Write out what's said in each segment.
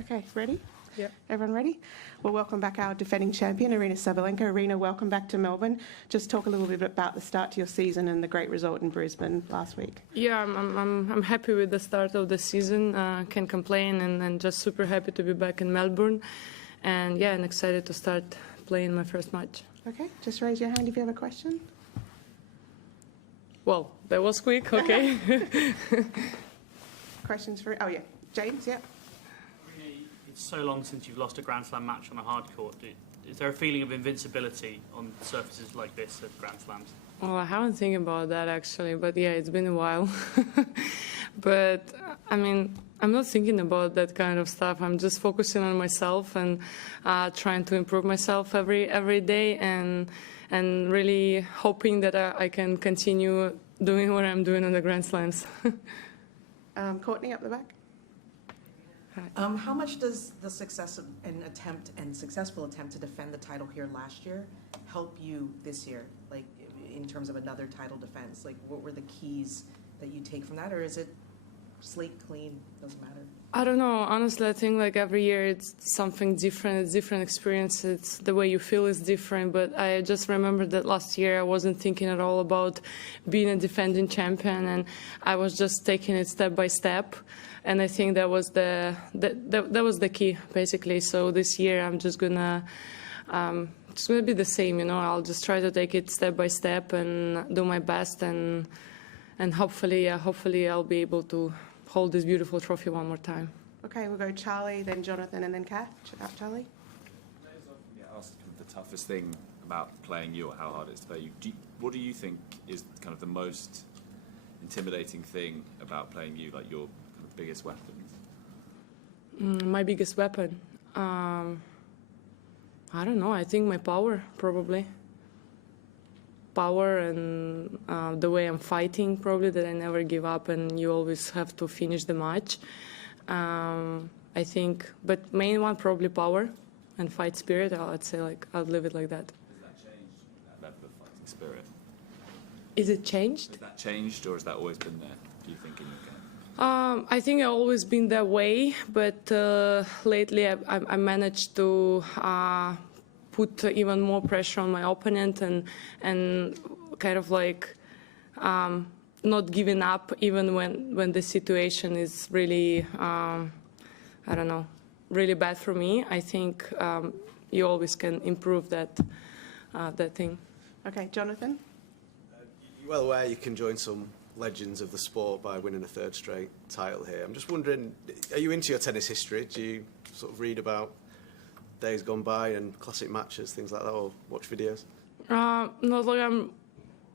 Okay, ready? Yep. Everyone ready? Well, welcome back our defending champion, Aryna Sabalenka. Aryna, welcome back to Melbourne. Just talk a little bit about the start to your season and the great result in Brisbane last week. Yeah, I'm happy with the start of the season. Can't complain, and just super happy to be back in Melbourne. And yeah, I'm excited to start playing my first match. Okay, just raise your hand if you have a question. Well, that was quick, okay. Questions for, oh yeah, James, yeah. It's so long since you've lost a Grand Slam match on a hard court. Is there a feeling of invincibility on surfaces like this at Grand Slams? Well, I haven't think about that actually, but yeah, it's been a while. But I mean, I'm not thinking about that kind of stuff. I'm just focusing on myself and trying to improve myself every day, and really hoping that I can continue doing what I'm doing on the Grand Slams. Courtney up the back. How much does the successful attempt to defend the title here last year help you this year, like in terms of another title defense? Like, what were the keys that you take from that, or is it slate clean, doesn't matter? I don't know. Honestly, I think like every year it's something different. It's different experience. It's the way you feel is different. But I just remember that last year I wasn't thinking at all about being a defending champion, and I was just taking it step by step. And I think that was the key, basically. So this year I'm just gonna be the same, you know. I'll just try to take it step by step and do my best, and hopefully I'll be able to hold this beautiful trophy one more time. Okay, we'll go Charlie, then Jonathan, and then Kath. Charlie. Players often get asked kind of the toughest thing about playing you, or how hard it is to play you. What do you think is kind of the most intimidating thing about playing you, like your biggest weapons? My biggest weapon? I don't know. I think my power, probably. Power and the way I'm fighting, probably, that I never give up and you always have to finish the match. I think, but main one probably power and fight spirit. I'd say I'll leave it like that. Has that changed, that level of fighting spirit? Is it changed? Has that changed, or has that always been there, do you think, in your game? I think I've always been that way, but lately I managed to put even more pressure on my opponent and kind of like not giving up even when the situation is really, I don't know, really bad for me. I think you always can improve that thing. Okay, Jonathan. You're well aware you can join some legends of the sport by winning a third straight title here. I'm just wondering, are you into your tennis history? Do you sort of read about days gone by and classic matches, things like that, or watch videos? Not like I'm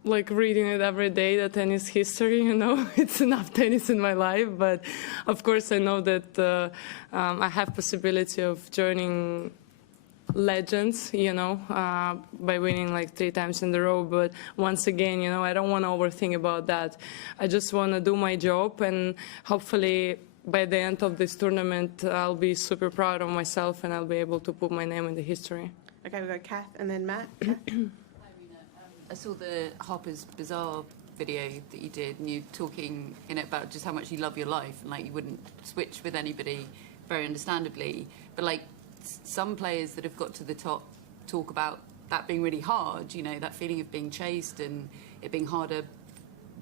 like reading it every day, the tennis history, you know. It's enough tennis in my life, but of course I know that I have possibility of joining legends, you know, by winning like 3 times in a row. But once again, you know, I don't want to overthink about that. I just want to do my job, and hopefully by the end of this tournament, I'll be super proud of myself and I'll be able to put my name in the history. Okay, we'll go Kath and then Matt. Kath? Hi, Aryna. I saw the Harper's Bazaar video that you did, and you talking in it about just how much you love your life, and like you wouldn't switch with anybody, very understandably. But like some players that have got to the top talk about that being really hard, you know, that feeling of being chased and it being harder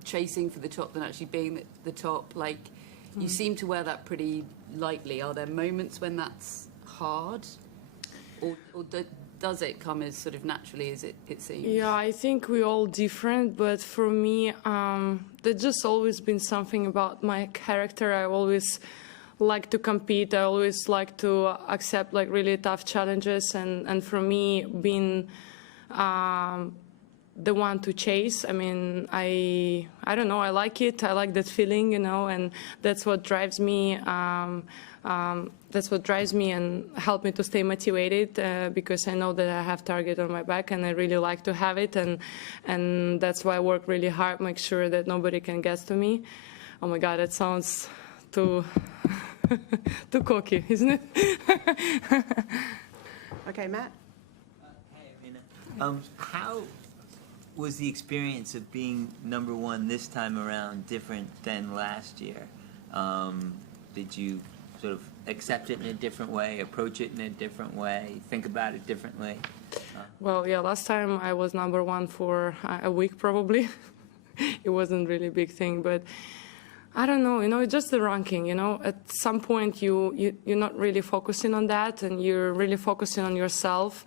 chasing for the top than actually being at the top. Like, you seem to wear that pretty lightly. Are there moments when that's hard? Or does it come as sort of naturally as it seems? Yeah, I think we're all different, but for me, there's just always been something about my character. I always like to compete. I always like to accept like really tough challenges, and for me, being the one to chase, I mean, I don't know, I like it. I like that feeling, you know, and that's what drives me. That's what drives me and help me to stay motivated, because I know that I have target on my back and I really like to have it, and that's why I work really hard, make sure that nobody can get to me. Oh my God, that sounds too too cocky, isn't it? Okay, Matt. Hey, Aryna. How was the experience of being #1 this time around different than last year? Did you sort of accept it in a different way, approach it in a different way, think about it differently? Well, yeah, last time I was number one for a week probably. It wasn't really a big thing, but I don't know, it's just the ranking, At some point you're not really focusing on that and you're really focusing on yourself.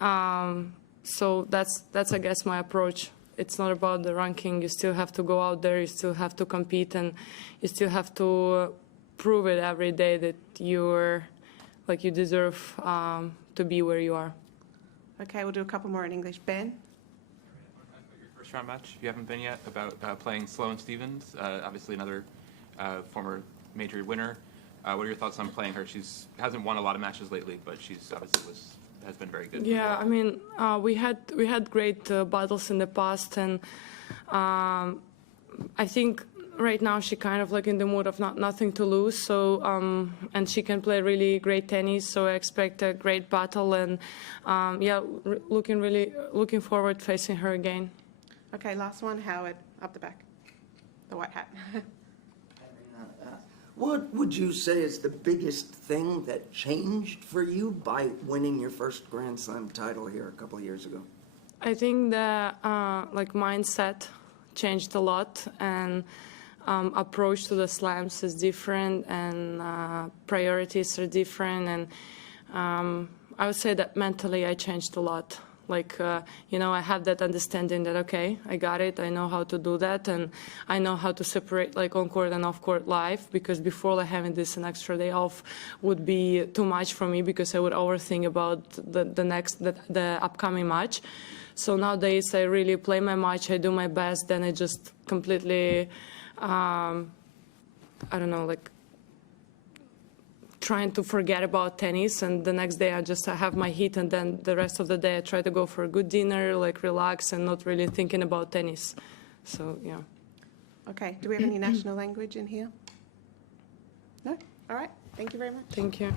So that's I guess, my approach. It's not about the ranking. You still have to go out there, you still have to compete, and you still have to prove it every day that you deserve to be where you are. Okay, we'll do a couple more in English. Ben? Your first round match, you haven't been yet, about playing Sloane Stephens, obviously another former major winner. What are your thoughts on playing her? She hasn't won a lot of matches lately, but she's obviously has been very good. Yeah, I mean, we had great battles in the past, and I think right now she kind of in the mood of nothing to lose. So and she can play really great tennis. So I expect a great battle, and looking forward facing her again. Okay, last one, Howard, up the back. The white hat. What would you say is the biggest thing that changed for you by winning your first Grand Slam title here a couple of years ago? I think the mindset changed a lot, and approach to the slams is different, and priorities are different, and I would say that mentally I changed a lot. I have that understanding that, okay, I got it, I know how to do that, and I know how to separate on-court and off-court life, because before having this an extra day off would be too much for me, because I would overthink about the upcoming match. So nowadays I really play my match, I do my best, then I just completely, trying to forget about tennis, and the next day I have my heat, and then the rest of the day I try to go for a good dinner, relax, and not really thinking about tennis. So, yeah. Okay, do we have any national language in here? No? All right, thank you very much. Thank you.